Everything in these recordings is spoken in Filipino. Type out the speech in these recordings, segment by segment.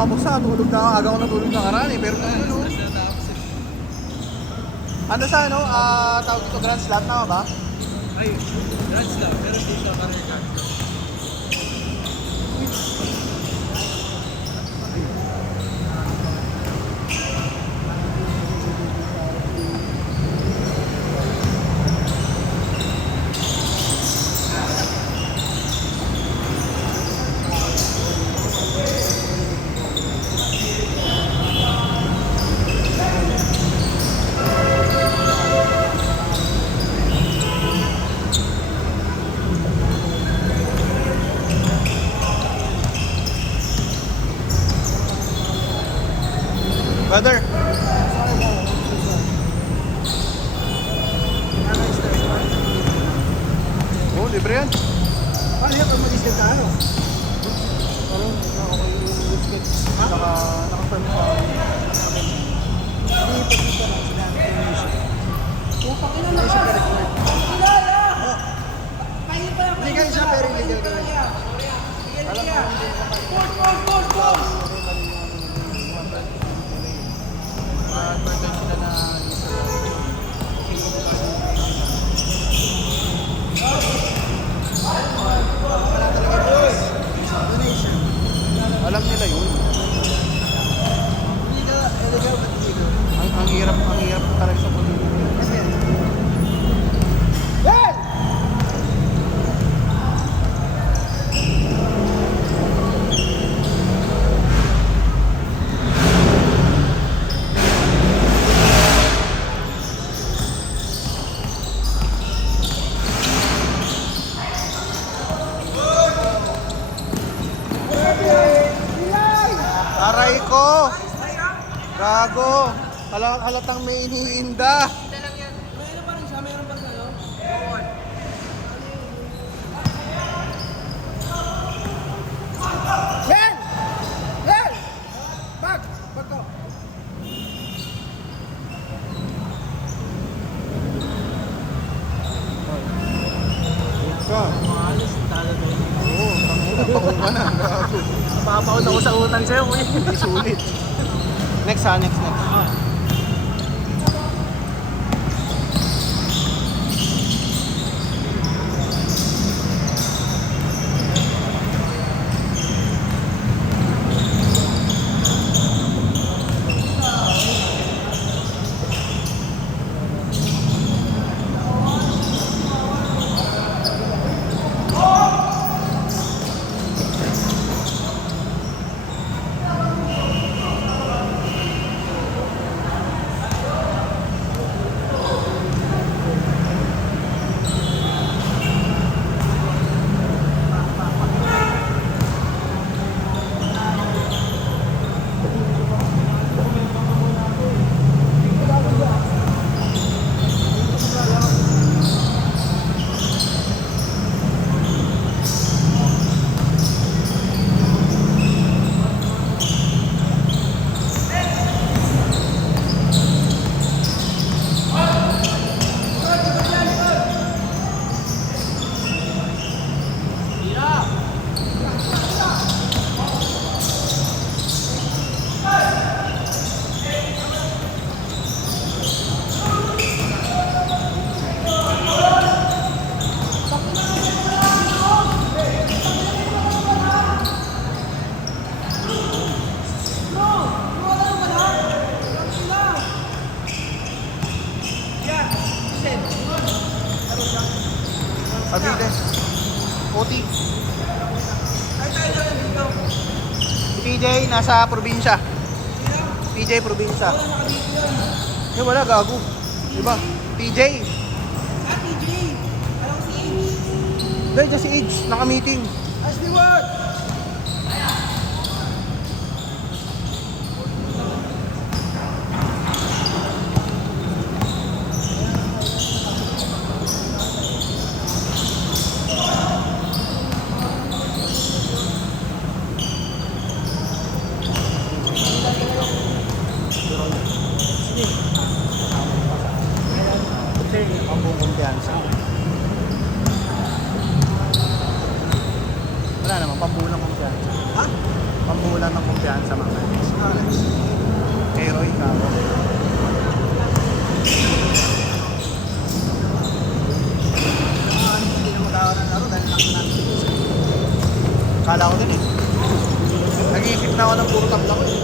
mga boss na, tulog na ako. Aga ko natulog na karani, pero ano? Ano sa ano? Tawag dito Grand Slam na ba? Ay, Grand Slam. Pero di siya ka-record. Brother. Oh, libre yan. Paano yan pag mag-isip ka ano? Parang ako yung biscuit. Naka-firm sa Hindi, pag isa lang sila ang donation. Upang ina na siya ka-record. Hindi ka isa pero illegal ka lang. Alam mo, hindi advertise sila na Donation. alam nila yun. Hindi ka illegal but illegal. Ang hirap talaga sa politika. Kasi yan! Aray ko! Gago! Halatang may iniinda. Mayroon pa rin siya, mayroon pa sa'yo. Yan! Yan! Bag! Bag ko! Ka. Maalis, tala doon. Oo, tangina, bakong ka na. Gago. Napapaon ako sa utang sa'yo, eh. Hindi sulit. Next ha, next. Avite. Oti. Si PJ nasa probinsya. PJ probinsya. Eh wala gago. Diba? PJ. PJ! Alam ko si H. Dahil dyan si Age, naka-meeting. Ashley Ward! Ang kumpiyansa. Wala naman, pambulang kumpiyansa. Ha? Pambulan ng kumpiyansa mga guys. Kay Roy Cabo. Hindi na mag-aaral ng laro dahil nakita namin. Kala ko din eh. Nag-iisip na ako ng puro tabla ko eh.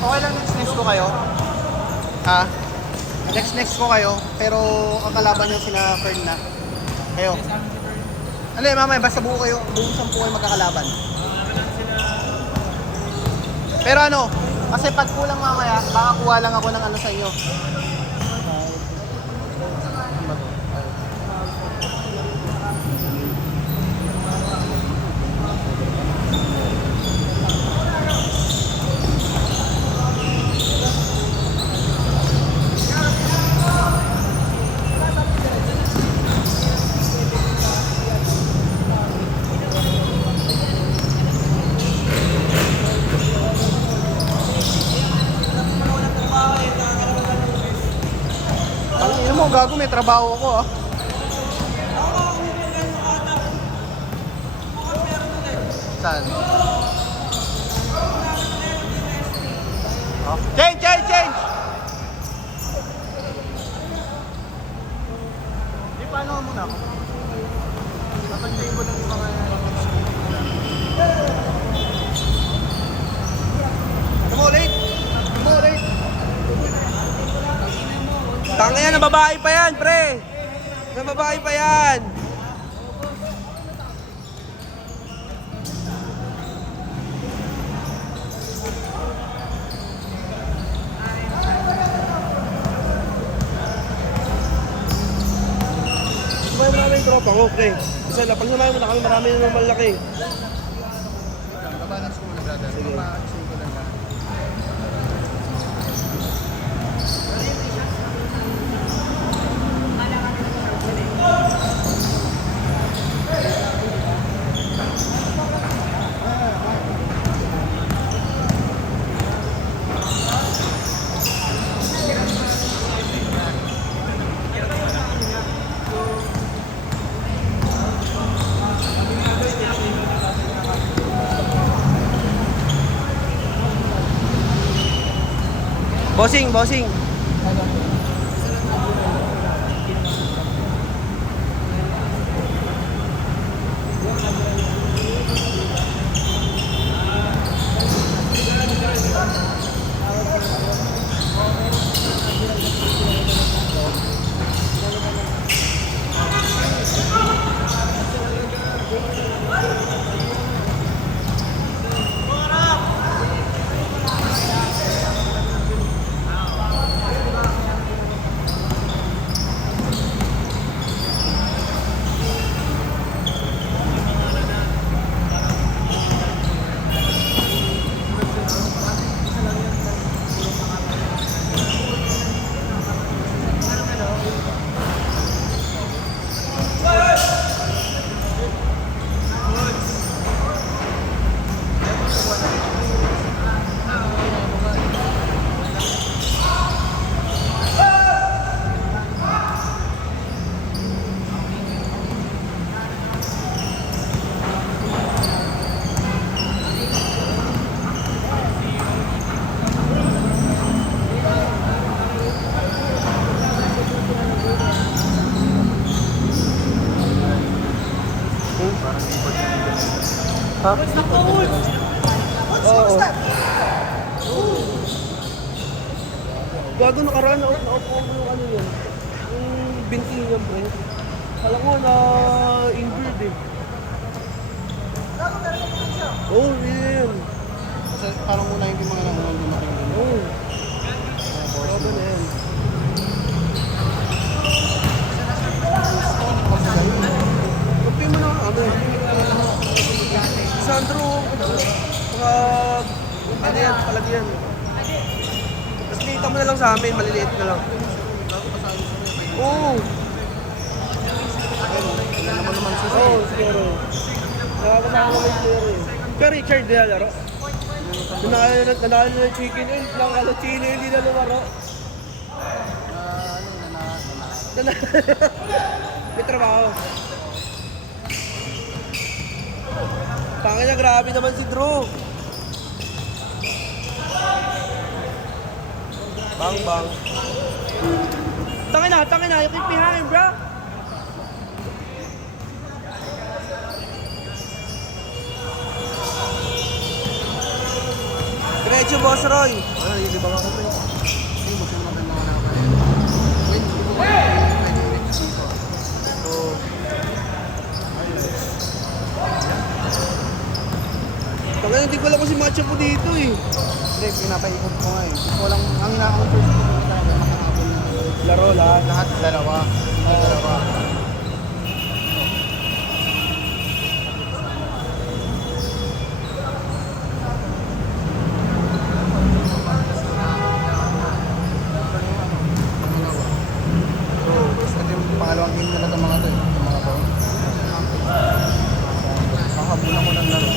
Okay lang next ko kayo. Ha? Next ko kayo. Pero ang kalaban nyo sina Fern na. Kayo. Ano eh, mamaya, basta buo kayo. Buong 10 kayo magkakalaban. Pero ano, kasi pag kulang mamaya, baka kuha lang ako ng ano sa inyo. Ano mo, gago, may trabaho ako ah. Saan? Oh. Change! Di, paano muna ako? Napantayin ko lang yung mga... Ano mo, late? Tanga yan, nababae pa yan, pre. Nababae pa yan. Sumay mo namin yung tropa ko, pre. Isa lang, pag sumay mo na kami, marami na malaki. Babalance ko muna, brother. Sige. Papaalisin ko lang. Bossing. Ha? Oo. Gago nakaraan ako, naupo ko yung ano yun. Yung binti niya, pre. Alam ko na injured eh. Oo, yun. Kasi parang muna yung mga nangunan din ako yung Oo. Grabe na yan. Kampi mo na ano eh. Sandro, mga Ano yan, palagi yan. Tapos kita mo na lang sa amin, maliliit na lang. Oo. Wala naman naman susi. Oo, siguro. Nakakasama naman yung player eh. Pero Richard din laro. Nanalo na yung chicken eh. Nakakalo chino hindi na lumaro. May trabaho. Tangin na, grabe naman si Drew. Bang, bang. Tangin na, you keep behind, bro. Diretso, Boss Roy. Ano, ilibang ako pa eh. Hindi mo sila maganda ka na ako. Wait, hindi mo pwede ulit dito. So, Tangin, hindi ko alam kung si Macho po dito eh. hindi, pinapaikot ko nga eh. Gusto ko lang, ang hinakang first ko talaga, makahabol na. Laro lahat. Lahat dalawa. Dalawa. So, ito yung pangalawang game na itong mga to eh. Itong mga to. Kakabulan ko ng laro.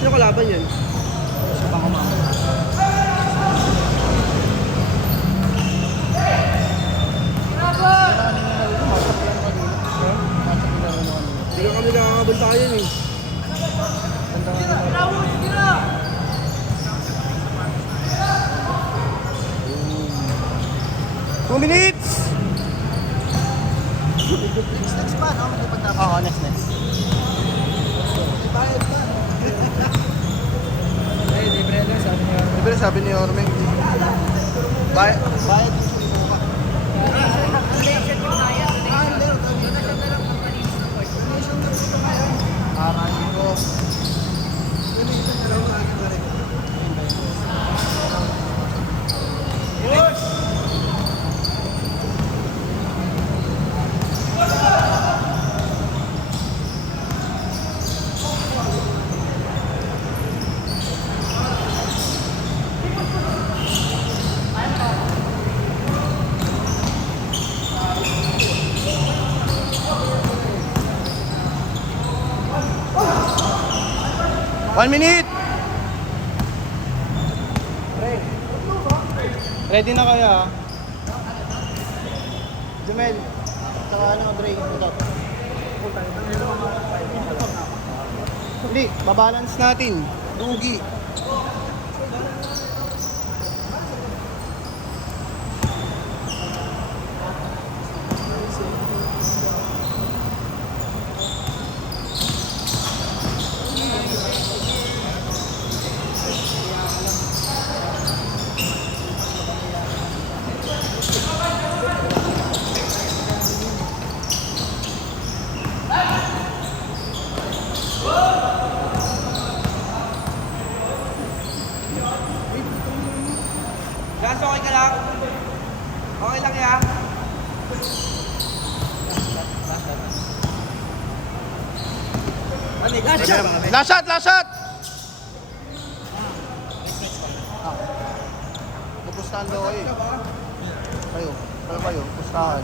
Sino kalaban yan? Sa pangumama. Hindi ka kami nakakabunta yan eh. 2 minutes! Next pa, no? Oo, next. Bayad pa. Libre sabi ni Orme. Bayad yung sumo ka. Arahin ko. One minute! Ready na kaya? Jumel, saka ano, Dre, ito. Hindi, babalance natin. Lugi. Gas, okay ka lang? Okay lang ya? Last shot, last shot! Pupustahan daw kayo eh. Kayo, pustahan.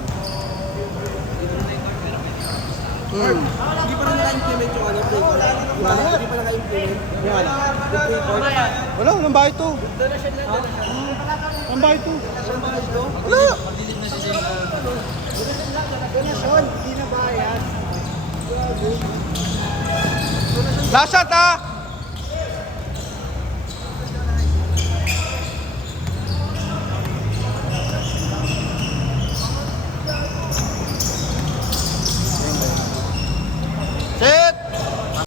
Hindi pa rin naka-implement yung ano, play call. Hindi pa naka-implement. Yan. Yung play call. Wala, nang bahay to. Nang bahay to. Wala. Last shot ah!